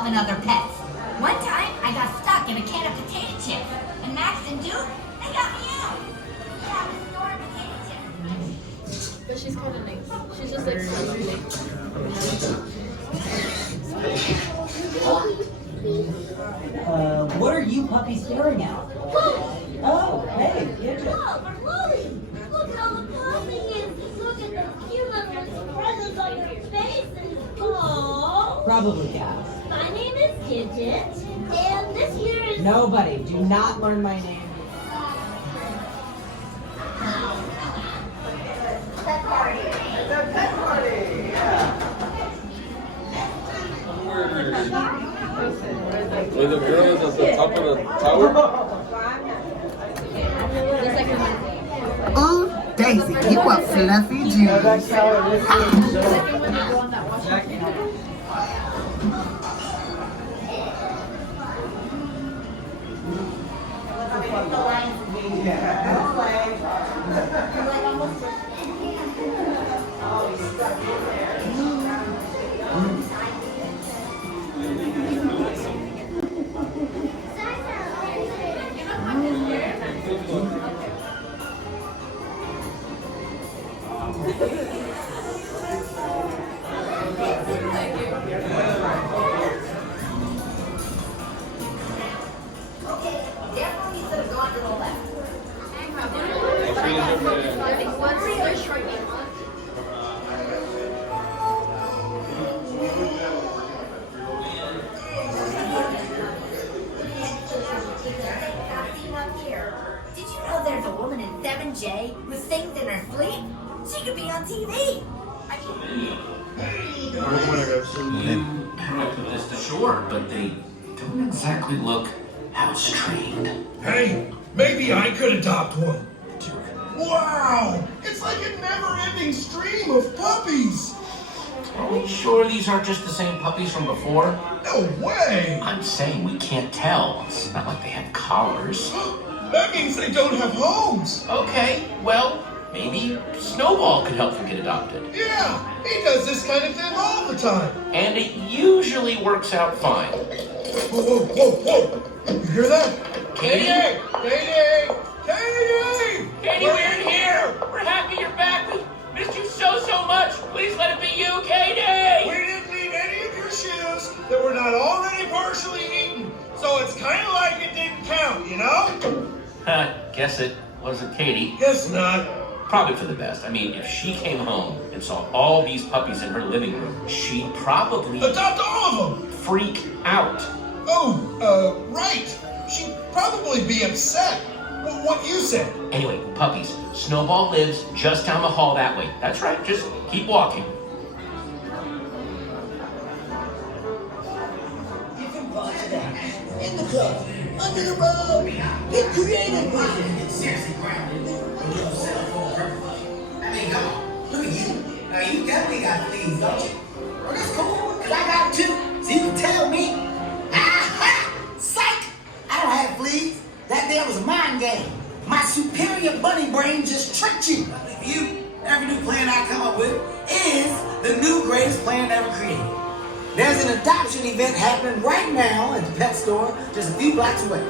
helping other pets. One time, I got stuck in a can of potato chips, and Max and Duke, they got me out. Yeah, I was storing potato chips. But she's kind of nice. She's just like what are you puppies staring at? Oh, hey, Gidget. Oh, but Lily, look how the puppy is. Look at the cute little presents on your faces. Oh. Probably cats. My name is Gidget, and this here is... Nobody, do not learn my name. Pet party. It's a pet party, yeah. Where the girl is at the top of the tower? Oh, Daisy, you are fluffy juice. Definitely should have gone to the left. Did you know there's a woman in 7J who sings in her sleep? She could be on TV. Sure, but they don't exactly look house trained. Hey, maybe I could adopt one. Wow! It's like a never-ending stream of puppies! Are we sure these aren't just the same puppies from before? No way! I'm saying we can't tell. It's not like they have collars. That means they don't have homes! Okay, well, maybe Snowball could help them get adopted. Yeah, he does this kind of thing all the time. And it usually works out fine. Whoa, whoa, whoa, whoa! You hear that? Katie? Katie! Katie! Katie, we're in here! We're happy you're back! We missed you so much! Please let it be you, Katie! We didn't need any of your shoes that were not already partially eaten, so it's kind of like it didn't count, you know? Guess it wasn't Katie. Guess not. Probably for the best. I mean, if she came home and saw all these puppies in her living room, she'd probably Adopt all of them! freak out. Oh, right. She'd probably be upset. What you said. Anyway, puppies. Snowball lives just down the hall that way. That's right, just keep walking. Different parts of the house. In the club. Under the rug. Get creative with it. Seriously, grounded. A little cell phone purpose. I mean, come on. Look at you. Now, you definitely got fleas, don't you? Well, that's cool, because I got them too. So you can tell me. Aha! Psych! I don't have fleas. That there was a mind game. My superior bunny brain just tricked you. Every new plan I come up with is the new greatest plan ever created. There's an adoption event happening right now at the pet store just a few blocks away.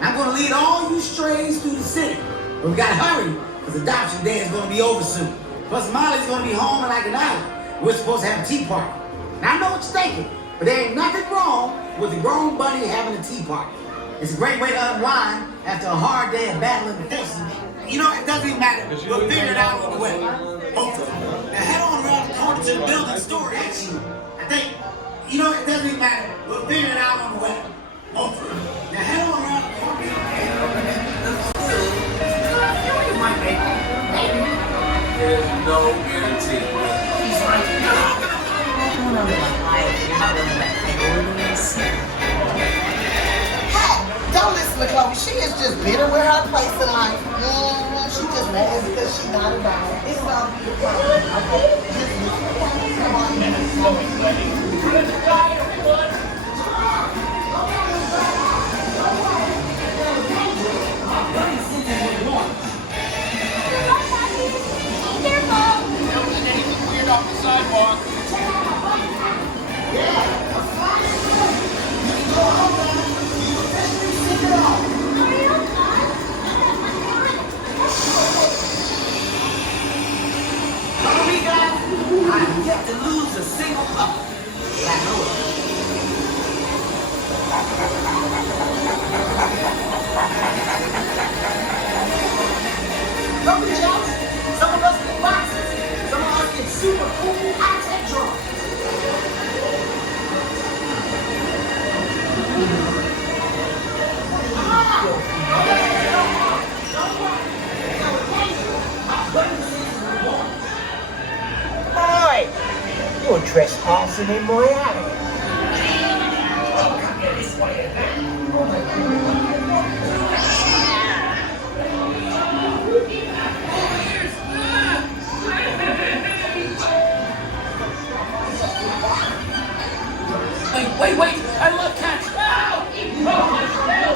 I'm going to lead all you strays through the city. But we got to hurry because adoption day is going to be over soon. Plus Molly's going to be home in like an hour. We're supposed to have a tea party. Now I know what you're thinking, but there ain't nothing wrong with a grown bunny having a tea party. It's a great way to unwind after a hard day of battling the forces. You know, it doesn't even matter. We'll figure it out on the way. Hopefully. Now head on around the corner to the building store action. I think, you know, it doesn't even matter. We'll figure it out on the way. Hopefully. Now head on around the corner. There's no guarantee. He's like, no! Don't listen to Chloe. She is just bitter with her place in life. She just mad because she's not about it. It's gonna be a problem. Okay? Come on. Don't let anything weird off the sidewalk. Yeah. I know of. Some of the jobs, some of us get boxes, some of us get super cool high-tech drawings. Boy, you're trespassing in my alley. Wait, I love cats. Ow! Oh, my tail!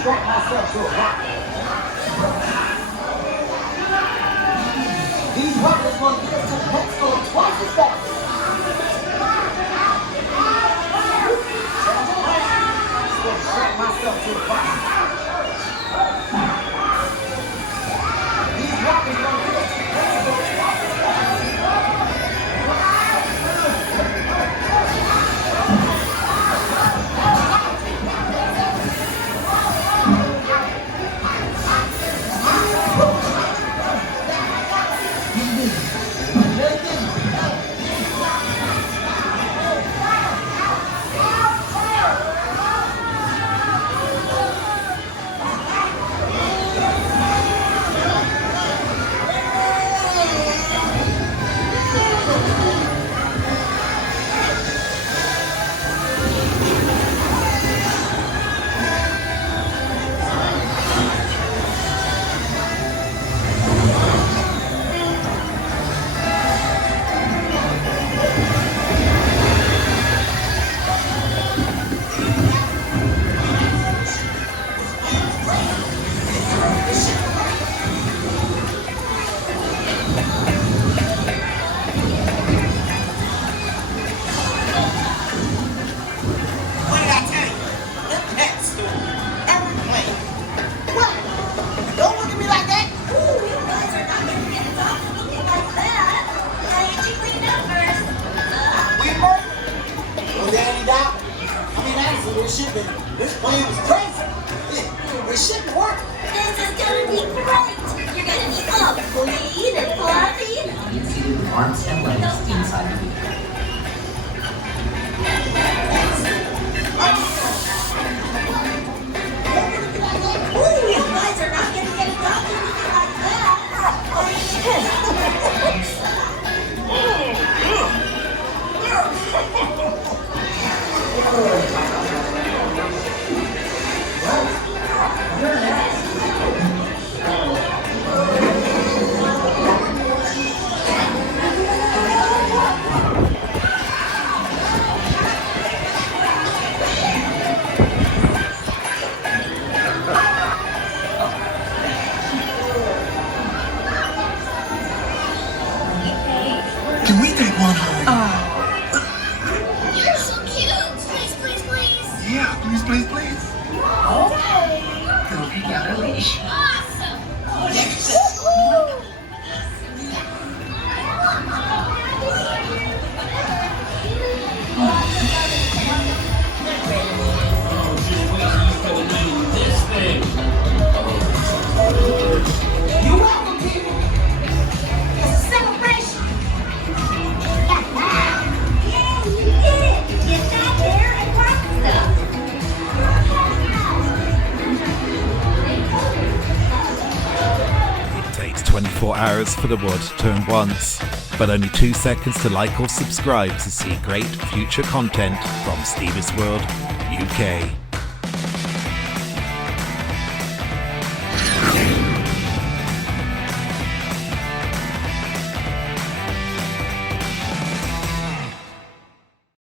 Strap myself to a rock. These rockets will get us to the pet store twice as fast. Strap myself to a rock. These rockets will get us to the pet store twice as fast. What did I tell you? The pet store. Airplane. What? Don't look at me like that. Ooh, you guys are not gonna get a dog looking like that. I had you cleaned up first. Whitmer? Oh, Daddy Doc? I mean, actually, this plane was crazy. It shouldn't work. This is gonna be great. You're gonna be all clean and fluffy. You see the arms and legs inside the vehicle. Ooh, you guys are not gonna get a dog looking like that. Can we take one home? You're so cute. Please, please, please. Yeah, please, please, please. Okay. Go pick out a leash. Awesome. You're welcome, people. It's a celebration. Yeah, you did it. You sat there and rocked stuff. It takes 24 hours for the world to turn once, but only 2 seconds to like or subscribe to see great future content from Steve's World UK.